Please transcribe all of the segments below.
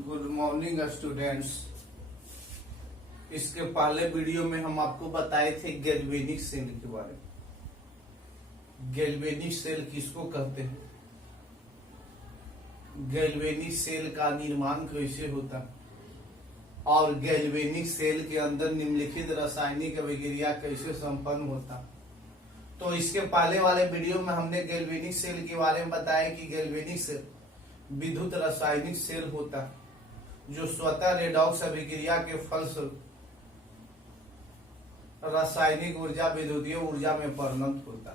Good morning students. इसके पहले video में हम आपको बताए थे गैल्वेनिक सेल के बारे में। गैल्वेनिक सेल किसको कहते हैं, गैल्वेनिक सेल का निर्माण कैसे होता है और गैल्वेनिक सेल के अंदर निम्नलिखित रासायनिक अभिक्रिया कैसे संपन्न होता। तो इसके पहले वाले वीडियो में हमने गैल्वेनिक सेल के बारे में बताया कि गैल्वेनिक सेल विद्युत रासायनिक सेल होता है जो स्वतः रेडॉक्स अभिक्रिया के फलस्वरूप रासायनिक ऊर्जा विद्युतीय ऊर्जा में परिणत होता।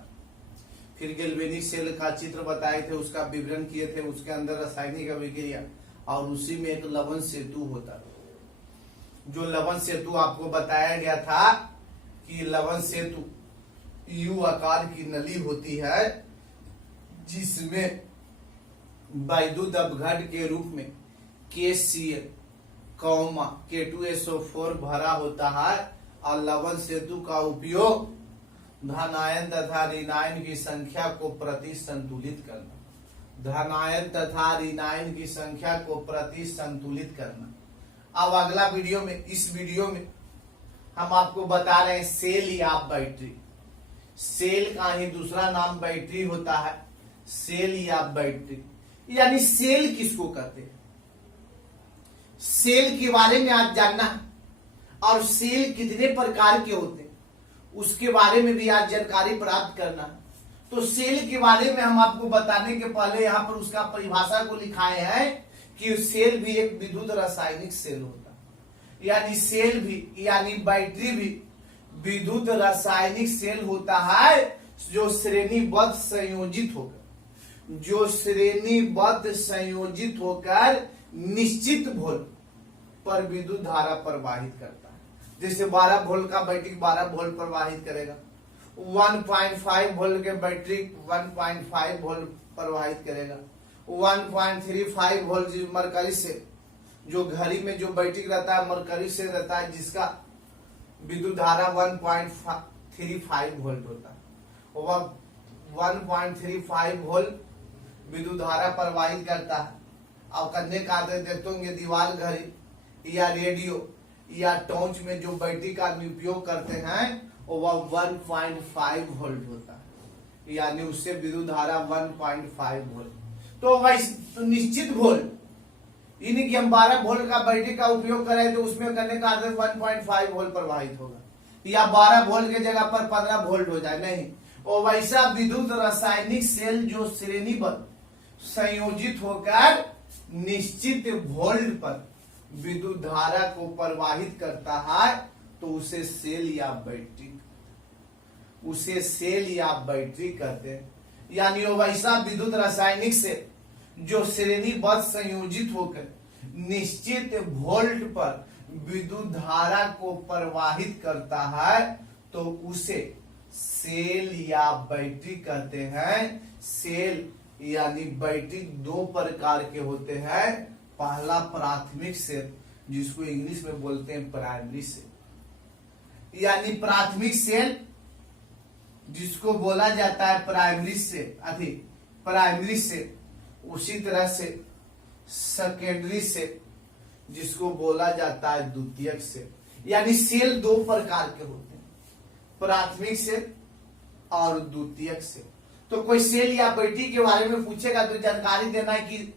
फिर गैल्वेनिक सेल का चित्र बताए थे, उसका विवरण किए थे, उसके अंदर रासायनिक अभिक्रिया और उसी में एक लवण सेतु होता। जो लवण सेतु आपको बताया गया था कि लवण सेतु यू आकार की नली होती है जिसमें वैद्युत अपघट के रूप में KCl, K2SO4 भरा होता है और लवण सेतु का उपयोग धनायन तथा ऋणायन की संख्या को प्रति संतुलित करना, धनायन तथा ऋणायन की संख्या को प्रति संतुलित करना। अब अगला वीडियो में, इस वीडियो में हम आपको बता रहे हैं सेल या बैटरी। सेल का ही दूसरा नाम बैटरी होता है, सेल या बैटरी। यानी सेल किसको कहते हैं, सेल के बारे में आज जानना है और सेल कितने प्रकार के होते हैं उसके बारे में भी आज जानकारी प्राप्त करना है। तो सेल के बारे में हम आपको बताने के पहले यहाँ पर उसका परिभाषा को लिखाए हैं कि सेल भी एक विद्युत रासायनिक सेल होता है। यानी सेल भी यानी बैटरी भी विद्युत रासायनिक सेल होता है जो श्रेणीबद्ध संयोजित होकर निश्चित वोल्ट पर विद्युत धारा प्रवाहित करता है। जैसे 12 वोल्ट का बैटरी 12 वोल्ट प्रवाहित करेगा, 1.5 वोल्ट के बैटरी 1.5 वोल्ट प्रवाहित करेगा, 1.35 वोल्ट मरकरी से, जो घड़ी में जो बैटरी रहता है मरकरी से रहता है, जिसका विद्युत धारा 1.35 वोल्ट होता है, वह 1.35 वोल्ट विद्युत धारा प्रवाहित करता है। अब करने का देखते होंगे दीवार घड़ी या रेडियो या टॉर्च में जो बैटरी का उपयोग करते हैं वह 1.5 वोल्ट होता है, यानी उससे विद्युत धारा 1.5 वोल्ट। तो वैसे तो निश्चित वोल्ट यानी कि हम 12 वोल्ट का बैटरी का उपयोग करें तो उसमें करने का 1.5 वोल्ट प्रवाहित होगा, या 12 वोल्ट के जगह पर 15 वोल्ट हो जाए, नहीं। और वैसा विद्युत रासायनिक सेल जो श्रेणीबद्ध संयोजित होकर निश्चित वोल्ट पर विद्युत धारा को प्रवाहित करता है तो उसे सेल या बैटरी कहते हैं। यानी वो वैसा विद्युत रासायनिक सेल जो श्रेणीबद्ध संयोजित होकर निश्चित वोल्ट पर विद्युत धारा को प्रवाहित करता है तो उसे सेल या बैटरी कहते हैं। सेल यानी बैटरी दो प्रकार के होते हैं। पहला प्राथमिक सेल जिसको इंग्लिश में बोलते हैं प्राइमरी सेल, यानी प्राथमिक सेल जिसको बोला जाता है प्राइमरी सेल। उसी तरह से सेकेंडरी सेल जिसको बोला जाता है द्वितीयक सेल। यानी सेल दो प्रकार के होते हैं, प्राथमिक सेल और द्वितीयक सेल। तो कोई सेल या बैटरी के बारे में पूछेगा तो जानकारी देना है कि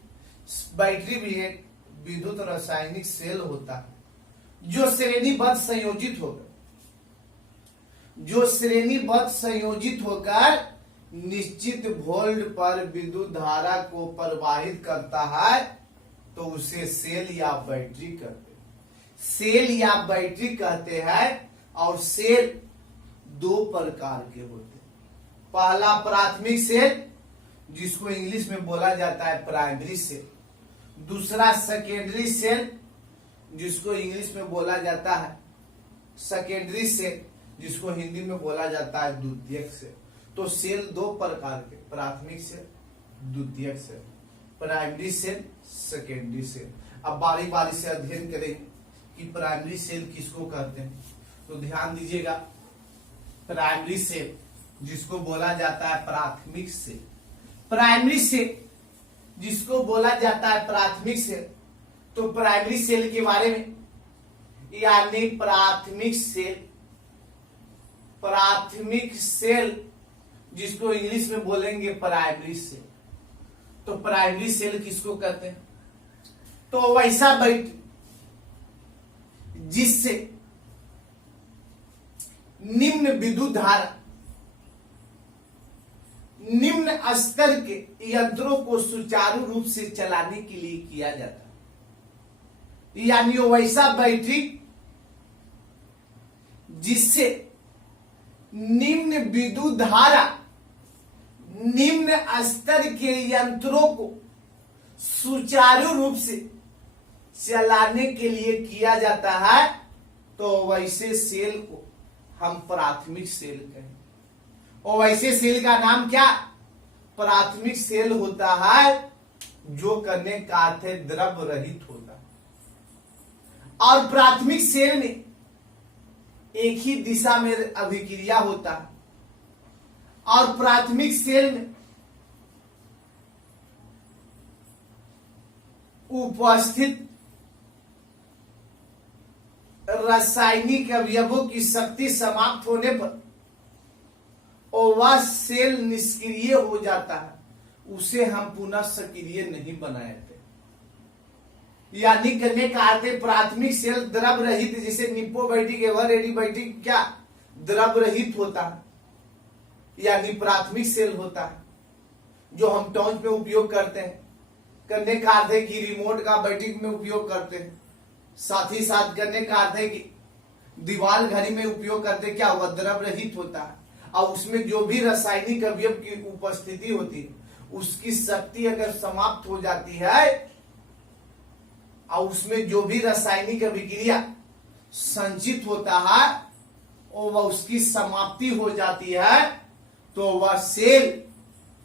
बैटरी भी एक विद्युत रासायनिक सेल होता है जो श्रेणीबद्ध संयोजित होकर निश्चित वोल्ट पर विद्युत धारा को प्रवाहित करता है तो उसे सेल या बैटरी कहते हैं। और सेल दो प्रकार के होते हैं। पहला प्राथमिक सेल जिसको इंग्लिश में बोला जाता है प्राइमरी सेल, दूसरा सेकेंडरी सेल जिसको इंग्लिश में बोला जाता है सेकेंडरी सेल, जिसको हिंदी में बोला जाता है द्वितीयक सेल। तो सेल दो प्रकार के, प्राथमिक सेल, द्वितीयक cell, primary cell, secondary cell. अब बारी बारी से अध्ययन करेंगे कि प्राइमरी सेल किसको कहते हैं। तो ध्यान दीजिएगा, प्राइमरी सेल जिसको बोला जाता है प्राथमिक सेल, प्राइमरी सेल जिसको बोला जाता है प्राथमिक सेल, तो प्राइमरी सेल के बारे में, यानी प्राथमिक सेल जिसको इंग्लिश में बोलेंगे प्राइमरी सेल। तो प्राइमरी सेल किसको कहते हैं? तो वैसा बैटरी जिससे निम्न विद्युत धारा निम्न स्तर के यंत्रों को सुचारू रूप से चलाने के लिए किया जाता है, यानी वैसा बैटरी जिससे निम्न विद्युत धारा निम्न स्तर के यंत्रों को सुचारू रूप से चलाने के लिए किया जाता है। तो वैसे सेल को हम प्राथमिक सेल कहें। और वैसे सेल का नाम क्या? प्राथमिक सेल होता है जो करने का अर्थ है द्रव रहित होता है। और प्राथमिक सेल में एक ही दिशा में अभिक्रिया होता है। और प्राथमिक सेल में उपस्थित रासायनिक अवयवों की शक्ति समाप्त होने पर और वह सेल निष्क्रिय हो जाता है, उसे हम पुनः सक्रिय नहीं बनाए थे। यानी करने का अर्थ है प्राथमिक सेल द्रव रहित, जैसे निम्फोबाइटिक एवर एडिबाइटिक क्या द्रव रहित होता है, यानी प्राथमिक सेल होता है जो हम टॉर्च में उपयोग करते हैं। करने का अर्थ है कि रिमोट का बैटरी में उपयोग करते हैं। साथ ही साथ करने का अर्थ है कि दीवार घड़ी में उपयोग करते क्या हुआ? द्रव रहित होता है। और उसमें जो भी रासायनिक अवयव की उपस्थिति होती है उसकी शक्ति अगर समाप्त हो जाती है और उसमें जो भी रासायनिक अभिक्रिया संचित होता है और वह उसकी समाप्ति हो जाती है तो वह सेल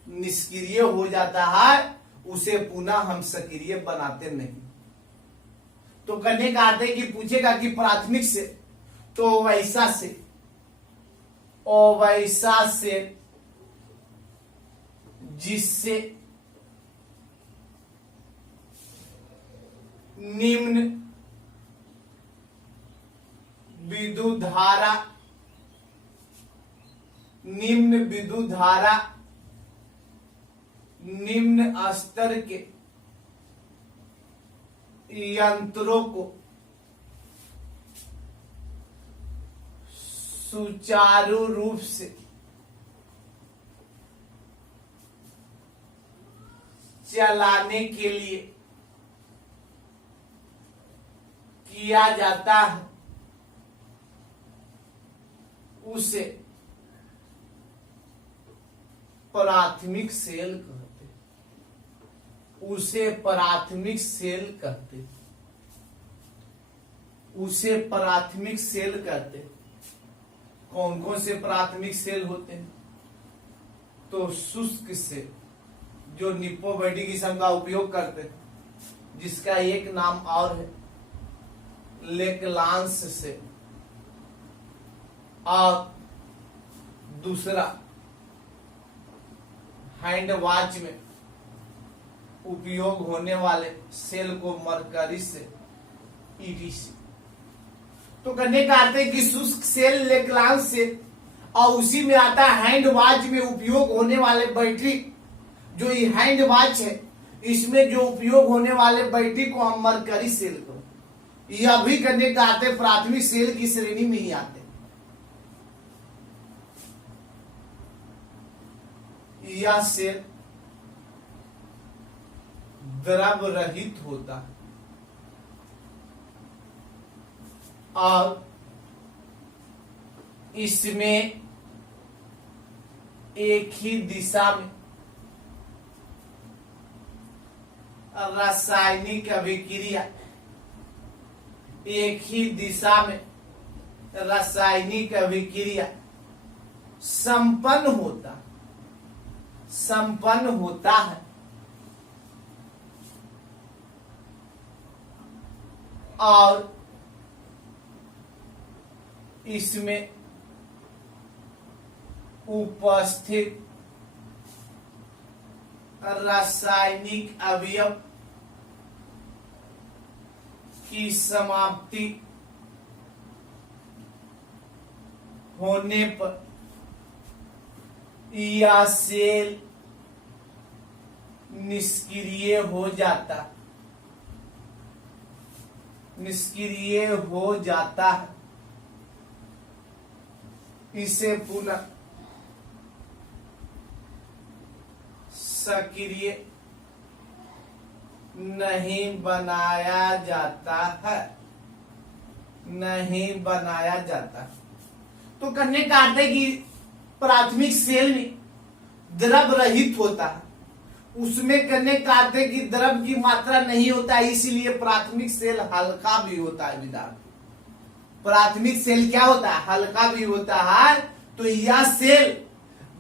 निष्क्रिय हो जाता है, उसे पुनः हम सक्रिय बनाते नहीं। तो करने का अर्थ है कि पूछेगा कि प्राथमिक से, तो वैसा से और वैसा से जिससे निम्न विद्युत धारा निम्न स्तर के यंत्रों को सुचारू रूप से चलाने के लिए किया जाता है, उसे प्राथमिक सेल कहते हैं। उसे प्राथमिक सेल कहते हैं। उसे प्राथमिक सेल कहते हैं। कौन कौन से प्राथमिक सेल होते हैं? तो शुष्क सेल जो निम्फोबाइटिक किस्म का उपयोग करते हैं, जिसका एक नाम और है लेक्लांस सेल, और दूसरा हैंड वॉच में उपयोग होने वाले सेल को मरकरी से ईटीसी। तो करने का अर्थ है कि शुष्क सेल लेक्लांस सेल, और उसी में आता है हैंड वॉच में उपयोग होने वाले बैटरी। जो ये हैंड वॉच है इसमें जो उपयोग होने वाले बैटरी को हम मरकरी सेल को, यह भी करने का अर्थ है प्राथमिक सेल की श्रेणी में ही आते। यह सेल द्रव रहित होता है और इसमें एक ही दिशा में रासायनिक अभिक्रिया, एक ही दिशा में रासायनिक अभिक्रिया संपन्न होता है और इसमें उपस्थित रासायनिक अवयव की समाप्ति होने पर यह सेल निष्क्रिय हो जाता है। इसे पुनः सक्रिय नहीं बनाया जाता। तो कहने का अर्थ है कि प्राथमिक सेल में द्रव रहित होता है, उसमें करने का अर्थ है कि द्रव की मात्रा नहीं होता है, इसीलिए प्राथमिक सेल हल्का भी होता है। विद्यार्थी, प्राथमिक सेल क्या होता है? हल्का भी होता है। तो यह सेल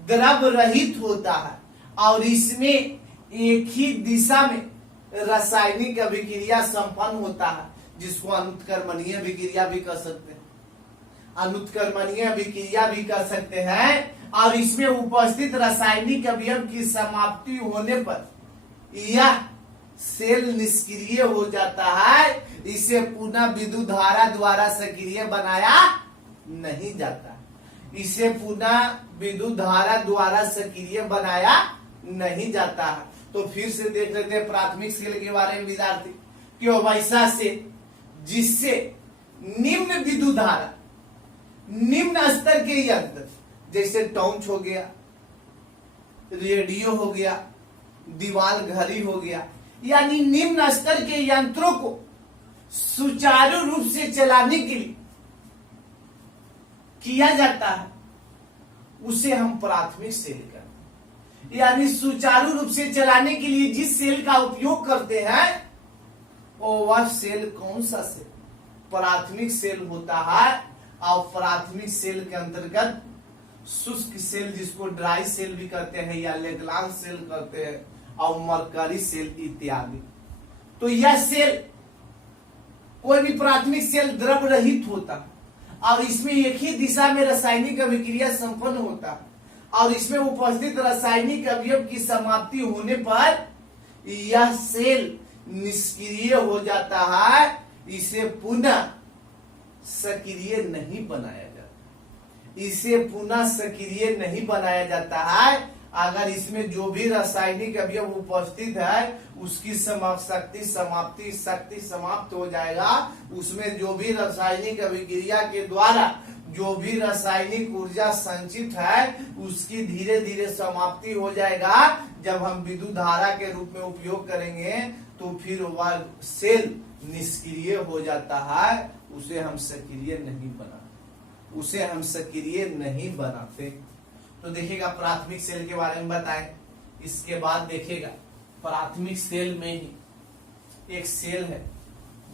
द्रव रहित होता है और इसमें एक ही दिशा में रासायनिक अभिक्रिया संपन्न होता है, जिसको अनुत्क्रमणीय अभिक्रिया भी कर सकते हैं। अनुत्क्रमणीय अभिक्रिया भी कर सकते हैं। और इसमें उपस्थित रासायनिक अवयव की समाप्ति होने पर यह सेल निष्क्रिय हो जाता है। इसे पुनः विद्युत धारा द्वारा सक्रिय बनाया नहीं जाता। इसे पुनः विद्युत धारा द्वारा सक्रिय बनाया नहीं जाता है। तो फिर से देख लेते हैं प्राथमिक सेल के बारे में विद्यार्थी, कि वैसा सेल जिससे निम्न विद्युत धारा, निम्न स्तर के यंत्र जैसे टॉर्च हो गया, रेडियो हो गया, दीवार घड़ी हो गया, यानी निम्न स्तर के यंत्रों को सुचारू रूप से चलाने के लिए किया जाता है, उसे हम प्राथमिक सेल कहते हैं। यानी सुचारू रूप से चलाने के लिए जिस सेल का उपयोग करते हैं वह सेल कौन सा सेल? प्राथमिक सेल होता है। और प्राथमिक सेल के अंतर्गत शुष्क सेल, जिसको ड्राई सेल भी कहते हैं या लेग्लांज सेल कहते हैं, और मरकरी सेल इत्यादि। तो यह सेल, कोई भी प्राथमिक सेल द्रव रहित होता है और इसमें एक ही दिशा में रासायनिक अभिक्रिया संपन्न होता है और इसमें उपस्थित रासायनिक अवयव की समाप्ति होने पर यह सेल निष्क्रिय हो जाता है। इसे पुनः सक्रिय नहीं बनाया जाता। इसे पुनः सक्रिय नहीं बनाया जाता है। अगर इसमें जो भी रासायनिक अवयव उपस्थित है उसकी शक्ति समाप्त हो जाएगा। उसमें जो भी रासायनिक अभिक्रिया के द्वारा जो भी रासायनिक ऊर्जा संचित है उसकी धीरे धीरे समाप्ति हो जाएगा। जब हम विद्युत धारा के रूप में उपयोग करेंगे तो फिर वह सेल निष्क्रिय हो जाता है। उसे हम सक्रिय नहीं बनाते। तो देखिएगा प्राथमिक सेल के बारे में बताएं। इसके बाद देखिएगा प्राथमिक सेल में ही एक सेल है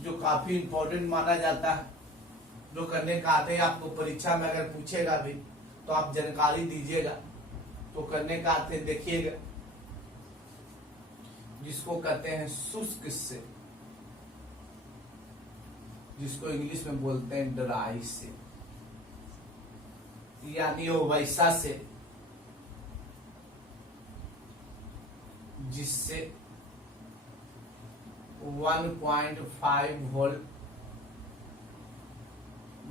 जो काफी इंपॉर्टेंट माना जाता है, जो करने का आते हैं। आपको परीक्षा में अगर पूछेगा भी तो आप जानकारी दीजिएगा। तो करने का आते हैं, देखिएगा, जिसको कहते हैं शुष्क सेल, जिसको इंग्लिश में बोलते हैं ड्राई सेल, यानी वो वैसा सेल जिससे 1.5 वोल्ट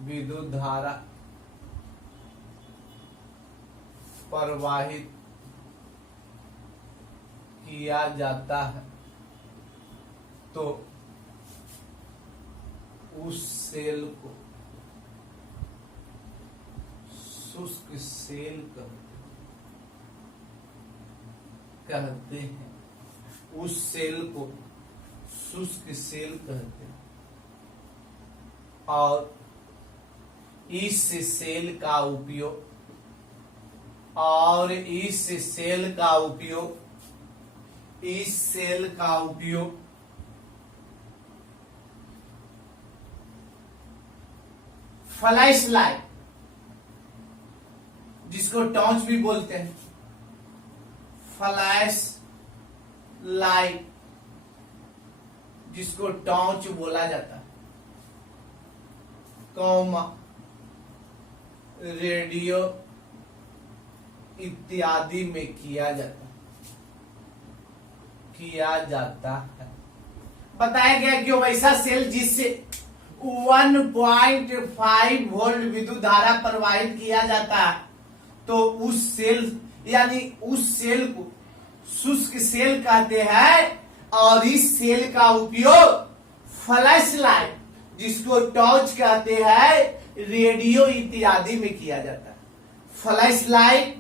विद्युत धारा प्रवाहित किया जाता है। तो उस सेल को शुष्क सेल कहते हैं। उस सेल को शुष्क सेल कहते हैं। और इस सेल का उपयोग फ्लैश लाइट, जिसको टॉर्च भी बोलते हैं, फ्लैश लाइट जिसको टॉर्च बोला जाता है, रेडियो इत्यादि में किया जाता है। बताया गया कि वैसा सेल जिससे 1.5 वोल्ट विद्युत धारा प्रवाहित किया जाता है, तो उस सेल यानी उस सेल को शुष्क सेल कहते हैं। और इस सेल का उपयोग फ्लैश लाइट, जिसको टॉर्च कहते हैं, रेडियो इत्यादि में किया जाता है। फ्लैश लाइट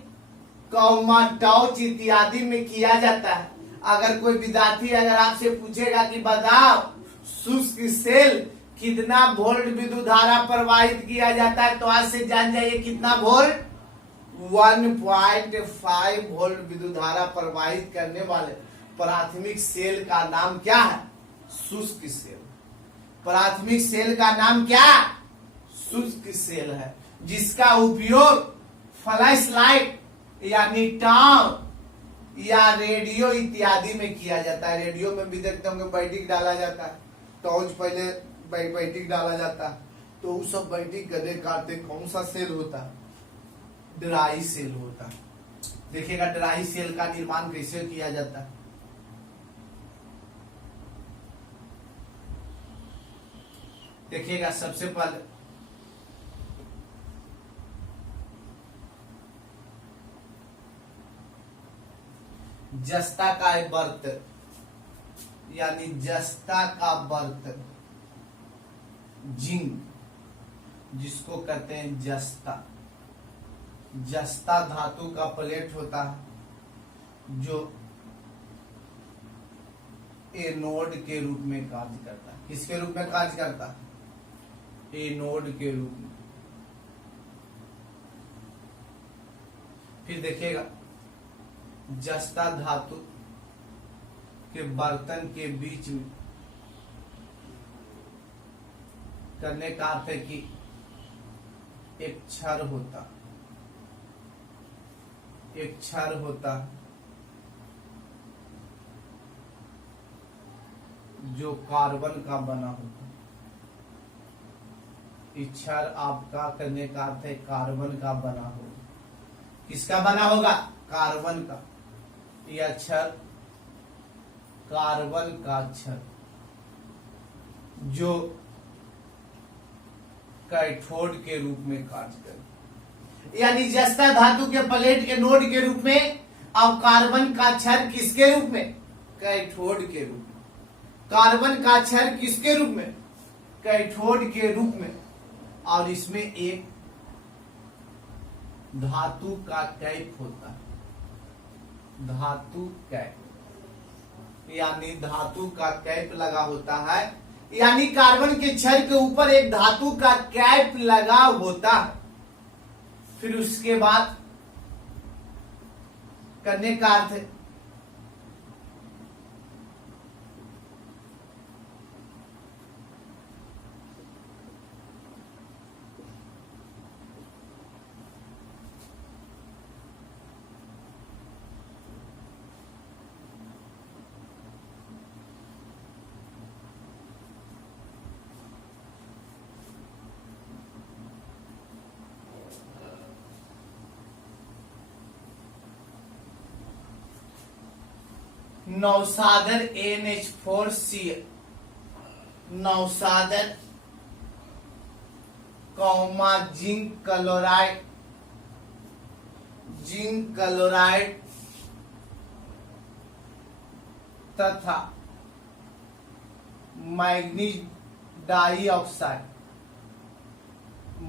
टॉर्च इत्यादि में किया जाता है। अगर कोई विद्यार्थी अगर आपसे पूछेगा कि बताओ शुष्क सेल कितना वोल्ट विद्युत धारा प्रवाहित किया जाता है, तो आज से जान जाइए कितना वोल्ट, 1.5 वोल्ट विद्युत धारा प्रवाहित करने वाले प्राथमिक सेल का नाम क्या है, शुष्क सेल। प्राथमिक सेल का नाम क्या, शुष्क सेल है, जिसका उपयोग फ्लैश लाइट यानी टॉर्च या रेडियो इत्यादि में किया जाता है। रेडियो में भी देखते होंगे बैटरी डाला जाता है, टॉर्च पहले बैटरी डाला जाता है, तो वो सब बैटरी गदे काटते कौन सा सेल होता है, ड्राई सेल होता है। देखिएगा ड्राई सेल का निर्माण कैसे किया जाता है। देखिएगा सबसे पहले जस्ता का बर्तन यानी जस्ता का बर्तन, जिंक जिसको कहते हैं जस्ता, जस्ता धातु का प्लेट होता है, जो एनोड के रूप में कार्य करता है। किसके रूप में कार्य करता है, एनोड के रूप में। फिर देखिएगा जस्ता धातु के बर्तन के बीच में करने का अर्थ है कि एक क्षर होता, एक क्षर होता जो कार्बन का बना होता। क्षर आपका करने का अर्थ है कार्बन का बना होगा। किसका बना होगा, कार्बन का। यह क्षर कार्बन का क्षर जो कैथोड के रूप में कार्य करे, यानी जस्ता धातु के प्लेट एनोड के रूप में और कार्बन का क्षर किसके रूप में, कैथोड के रूप में। कार्बन का क्षर किसके रूप में, कैथोड के रूप में। और इसमें एक धातु का कैप होता है, धातु कैप यानी धातु का कैप लगा होता है, यानी कार्बन के क्षर के ऊपर एक धातु का कैप लगा होता है। फिर उसके बाद करने का अर्थ है नौसादर NH4Cl, नौसादर comma zinc chloride, zinc chloride तथा मैग्नीज डाइऑक्साइड,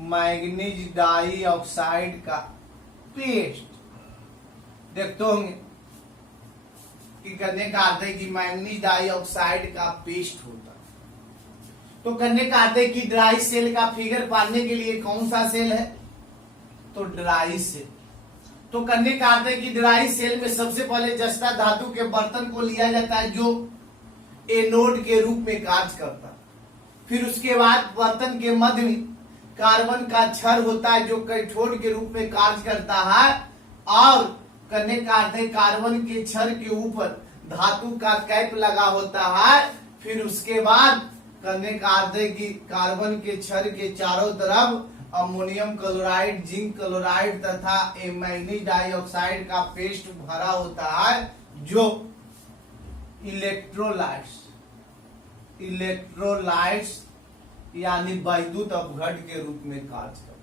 मैग्नीज डाइऑक्साइड का पेस्ट। देखते होंगे कि करने का अर्थ है कि मैग्नीज डाइऑक्साइड का पेस्ट होता है। तो करने का अर्थ है कि ड्राई सेल का फिगर पाने के लिए कौन सा सेल है, तो ड्राई सेल। तो करने का अर्थ है कि ड्राई सेल में सबसे पहले जस्ता धातु के बर्तन को लिया जाता है जो एनोड के रूप में कार्य करता है। फिर उसके बाद बर्तन के मध्य में कार्बन का क्षर होता है जो कैथोड के रूप में कार्य करता है। और करने का अर्थ है कार्बन के क्षर के ऊपर धातु का कैप लगा होता है। फिर उसके बाद करने का अर्थ है कि कार्बन के क्षर के चारों तरफ अमोनियम क्लोराइड, जिंक क्लोराइड तथा मैग्नीज डाइऑक्साइड का पेस्ट भरा होता है जो इलेक्ट्रोलाइट्स इलेक्ट्रोलाइट्स यानी वैद्युत अपघट के रूप में कार्य करता,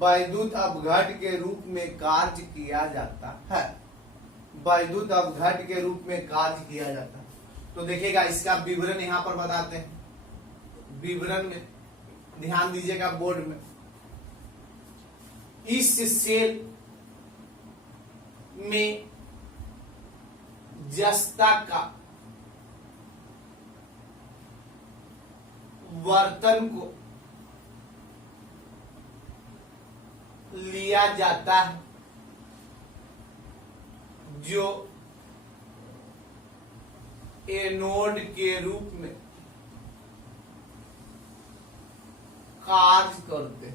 वैद्युत अपघट के रूप में कार्य किया जाता है, वैद्युत अपघट के रूप में कार्य किया जाता है। तो देखिएगा इसका विवरण यहां पर बताते हैं, विवरण में ध्यान दीजिएगा बोर्ड में। इस सेल में जस्ता का वर्तन को लिया जाता है जो एनोड के रूप में कार्य करते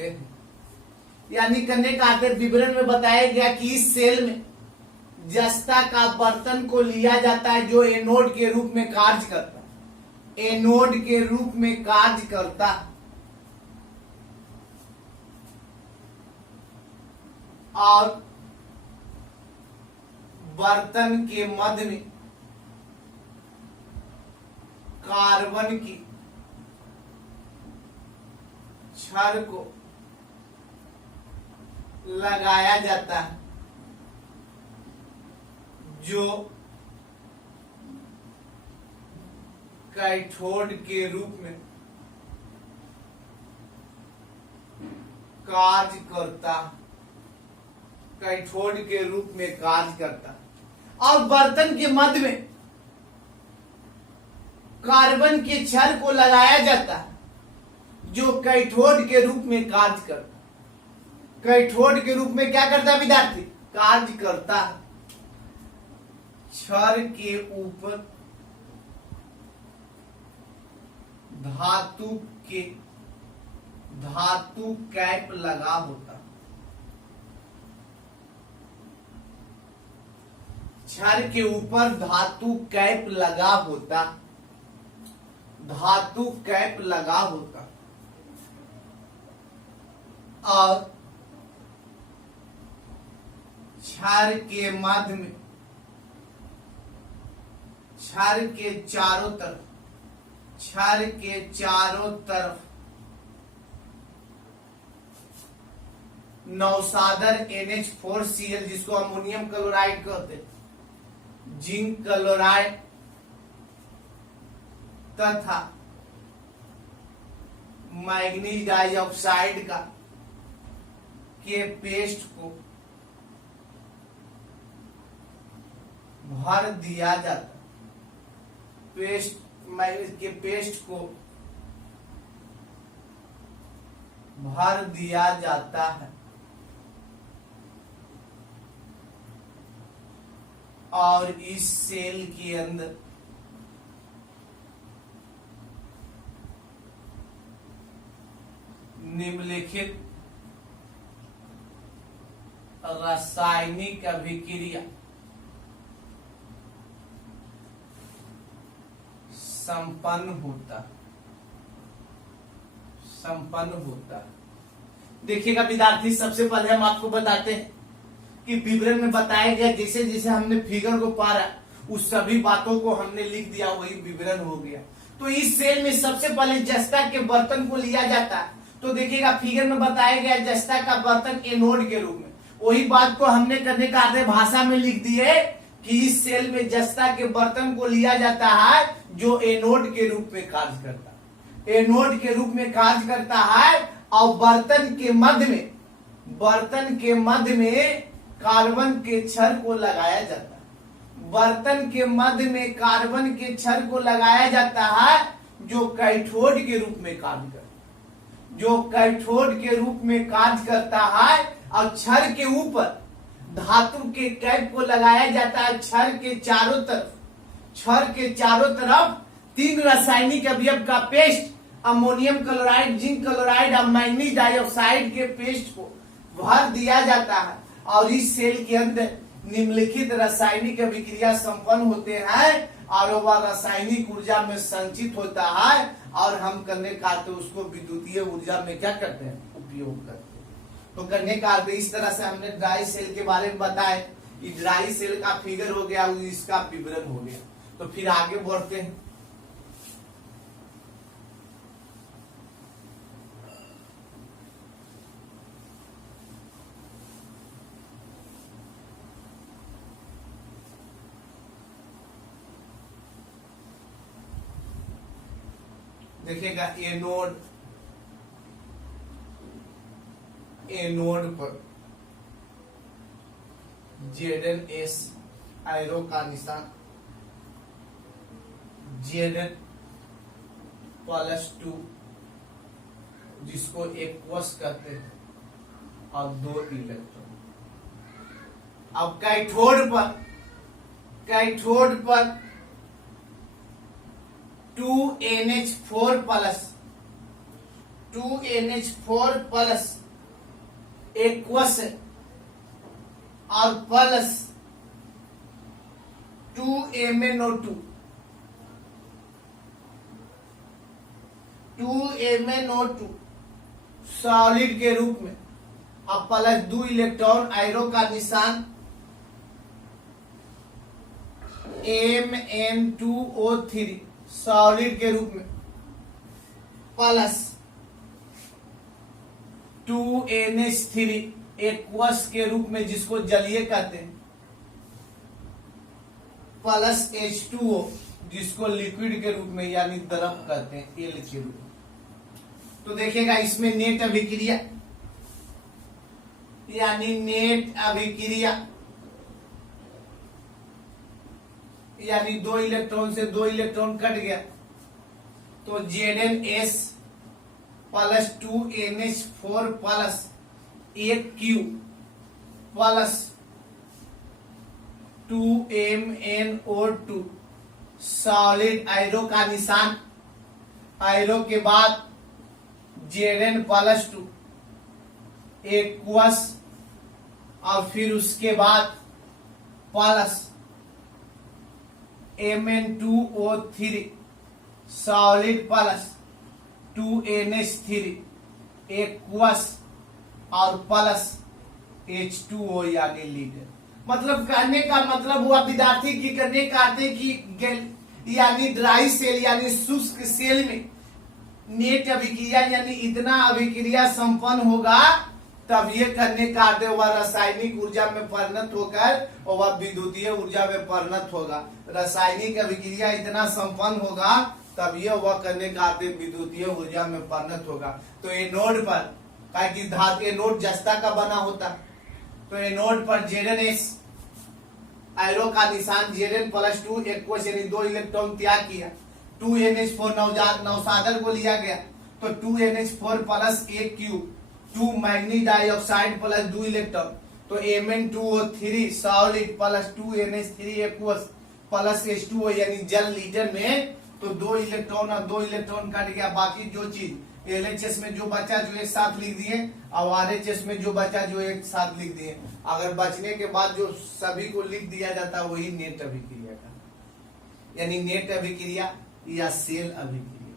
हैं। यानी करने का आगे विवरण में बताया गया कि इस सेल में जस्ता का बर्तन को लिया जाता है जो एनोड के रूप में कार्य करता है, एनोड के रूप में कार्य करता है, और बर्तन के मध्य में कार्बन की छड़ को लगाया जाता है जो कैथोड के रूप में कार्य करता, कैथोड के रूप में कार्य करता, और बर्तन के मध्य में कार्बन के छड़ को लगाया जाता है जो कैथोड के रूप में कार्य करता, कैथोड के रूप में क्या करता है विद्यार्थी, कार्य करता है। छड़ के ऊपर धातु कैप लगा होता, छड़ के ऊपर धातु कैप लगा होता, धातु कैप लगा होता, और छड़ के मध्य में, छड़ के चारों तरफ, छड़ के चारों तरफ नौसादर NH4Cl जिसको अमोनियम क्लोराइड कहते हैं, जिंक क्लोराइड तथा मैग्नीज डाइऑक्साइड का के पेस्ट को भर दिया जाता, पेस्ट मैग्नीज के पेस्ट को भर दिया जाता है, और इस सेल के अंदर निम्नलिखित रासायनिक अभिक्रिया संपन्न होता। देखिएगा विद्यार्थी, सबसे पहले हम आपको बताते हैं कि विवरण में बताया गया जैसे जैसे हमने फिगर को पारा उस सभी बातों को हमने लिख दिया, वही विवरण हो गया। तो इस सेल में सबसे पहले जस्ता के बर्तन को लिया जाता है। तो देखिएगा फिगर में बताया गया जस्ता का बर्तन एनोड के रूप में, वही बात को हमने करने का आधे भाषा में लिख दिए कि इस सेल में जस्ता के बर्तन को लिया जाता है जो एनोड के रूप में कार्य करता है, एनोड के रूप में कार्य करता है, और बर्तन के मध्य में कार्बन के छड़ को लगाया जाता है, बर्तन के मध्य में कार्बन के छड़ को लगाया जाता है जो कैथोड के रूप में कार्य करता है, जो कैथोड के रूप में कार्य करता है, और छड़ के ऊपर धातु के कैप को लगाया जाता है। छड़ के चारों तरफ 3 रासायनिक अवयव का paste, ammonium chloride, zinc chloride और मैग्नीज डाइऑक्साइड के पेस्ट को भर दिया जाता है, और इस सेल के अंदर निम्नलिखित रासायनिक अभिक्रिया संपन्न होते हैं, और वह रासायनिक ऊर्जा में संचित होता है, और हम करने का तो उसको विद्युतीय ऊर्जा में क्या करते हैं, उपयोग करते हैं। तो करने का अर्थ इस तरह से हमने ड्राई सेल के बारे में बताए ये ड्राई सेल का फिगर हो गया, इसका विवरण हो गया। तो फिर आगे बढ़ते हैं। देखिएगा एनोड पर ZnS एरो का निशान Zn+2 जिसको एक्वस कहते हैं और 2 इलेक्ट्रॉन। अब कैथोड पर 2NH4 प्लस एक्वस और प्लस 2MnO2 सॉलिड के रूप में, अब प्लस 2 इलेक्ट्रॉन एरो का निशान Mn2O3 सॉलिड के रूप में, प्लस 2NH3 एक्वस के रूप में जिसको जलीय कहते हैं, प्लस H2O जिसको लिक्विड के रूप में यानी द्रव कहते हैं L के रूप में। तो देखिएगा इसमें नेट अभिक्रिया यानी 2 इलेक्ट्रॉन से 2 इलेक्ट्रॉन कट गया, तो ZnS plus 2NH4 plus 1Q plus 2MnO2 solid arrow का निशान, एरो के बाद Zn+2 एक्वस और फिर उसके बाद plus Mn2O3 solid plus 2NH3 aqueous और प्लस H2O यानी लीडर। मतलब कहने का मतलब हुआ विद्यार्थी की करने का आते कि यानी ड्राई सेल यानी शुष्क सेल में नेट अभिक्रिया यानी इतना अभिक्रिया संपन्न होगा तब ये करने का आते वह रासायनिक ऊर्जा में परिणत होकर और वह विद्युतीय ऊर्जा में परिणत होगा। रासायनिक अभिक्रिया इतना संपन्न होगा तब ये वह करने का आते विद्युतीय ऊर्जा में परिणत होगा। तो एनोड पर कि धातु एनोड जस्ता का बना होता, तो एनोड पर ZnS एरो का निशान Zn+2 एक्वस यानी 2 इलेक्ट्रॉन त्याग किया, 2NH4 नवसादर को लिया गया, तो 2NH4 plus 1Q 2 manganese dioxide plus 2 electron, तो Mn2O3 solid plus 2NH3 aqueous plus H2O यानी जल लीटर में, तो 2 इलेक्ट्रॉन और 2 इलेक्ट्रॉन कट गया। बाकी जो चीज LHS में जो बचा जो एक साथ लिख दिए और RHS में जो बचा जो एक साथ लिख दिए। अगर बचने के बाद जो सभी को लिख दिया जाता वही नेट अभिक्रिया का, यानी नेट अभिक्रिया या सेल अभिक्रिया,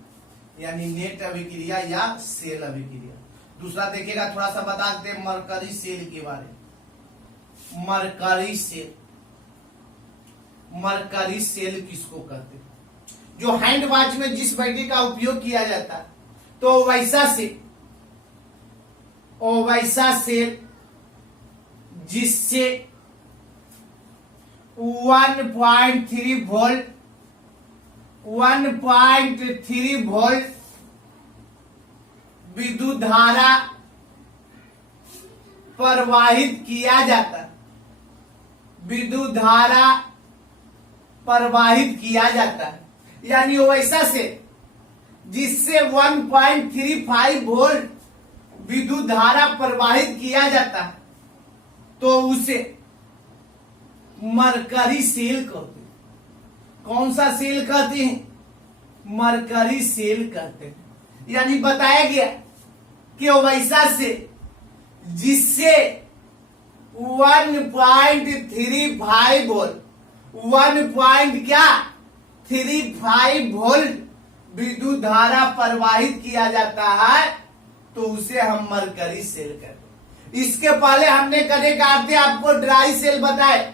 यानी नेट अभिक्रिया या सेल अभिक्रिया। दूसरा देखिएगा, थोड़ा सा बता देते हैं मरकरी सेल के बारे में। मरकरी सेल किसको कहते हैं? जो हैंड वॉच में जिस बैटरी का उपयोग किया जाता है, तो वैसा सेल जिससे 1.3 वोल्ट विद्युत धारा प्रवाहित किया जाता है, विद्युत धारा प्रवाहित किया जाता है, यानी वैसा से जिससे 1.35 वोल्ट विद्युत धारा प्रवाहित किया जाता है, तो उसे मरकरी सेल कहते हैं। कौन सा सेल कहते हैं? मरकरी सेल कहते हैं। यानी बताया गया कि वैसा से जिससे 1.35 वोल्ट 1.35 वोल्ट विद्युत धारा प्रवाहित किया जाता है, तो उसे हम मरकरी सेल कहते हैं। इसके पहले हमने कदे काटते आपको ड्राई सेल बताए,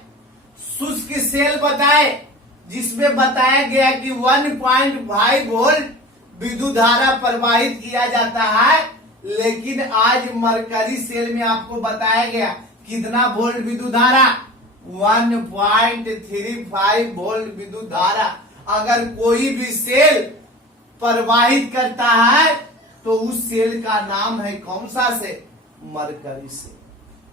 शुष्क सेल बताए, जिसमें बताया गया कि 1.5 वोल्ट विद्युत धारा प्रवाहित किया जाता है। लेकिन आज मरकरी सेल में आपको बताया गया कितना वोल्ट विद्युत धारा, 1.35 वोल्ट विद्युत धारा। अगर कोई भी सेल प्रवाहित करता है तो उस सेल का नाम है कौन सा सेल, मरकरी सेल।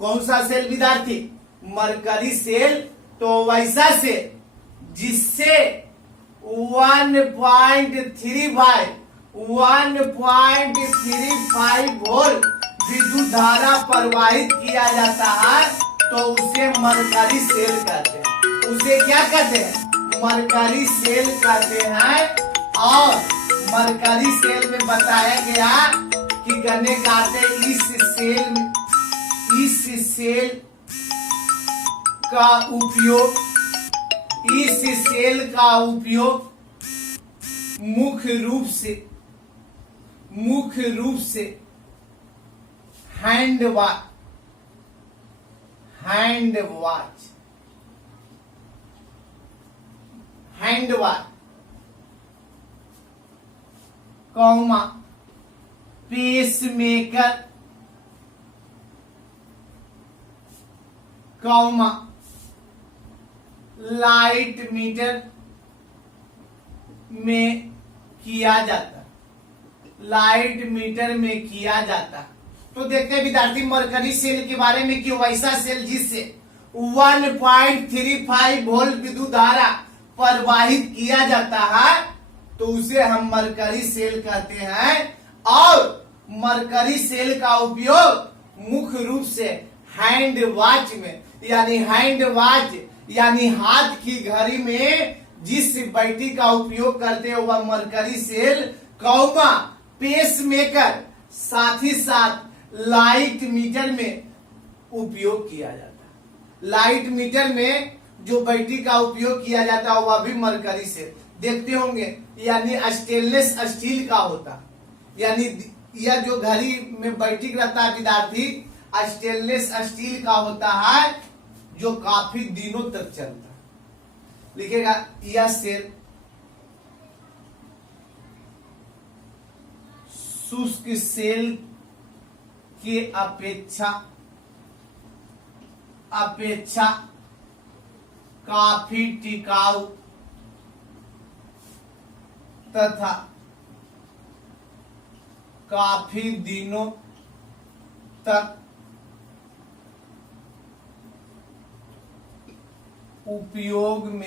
कौन सा सेल विद्यार्थी, मरकरी सेल। तो वैसा सेल जिससे 1.35 वोल्ट विद्युत धारा प्रवाहित किया जाता है तो उसे मरकरी सेल कहते हैं। उसे क्या कहते हैं, मरकरी सेल कहते हैं। और मरकरी सेल में बताया गया कि गन्ने काटे इस सेल का उपयोग मुख्य रूप से hand watch, comma pacemaker, comma light metre में किया जाता, लाइट मीटर में किया जाता। तो देखते हैं विद्यार्थी मरकरी सेल के बारे में कि वैसा सेल जिससे 1.35 वोल्ट विद्युत धारा प्रवाहित किया जाता है तो उसे हम मरकरी सेल कहते हैं। और मरकरी सेल का उपयोग मुख्य रूप से हैंड वॉच में, यानी हाथ की घड़ी में जिस बैटरी का उपयोग करते हैं वह मरकरी सेल, कॉमा पेसमेकर, साथ ही साथ लाइट मीटर में उपयोग किया जाता है। लाइट मीटर में जो बैटरी का उपयोग किया जाता है वह भी मरकरी सेल देखते होंगे, यानी स्टेनलेस स्टील का होता, यानी यह जो घड़ी में बैटरी रहता है विद्यार्थी स्टेनलेस स्टील का होता है जो काफी दिनों तक चलता है। लिखेगा यह सेल शुष्क सेल के अपेक्षा काफी टिकाऊ तथा काफी दिनों तक उपयोग में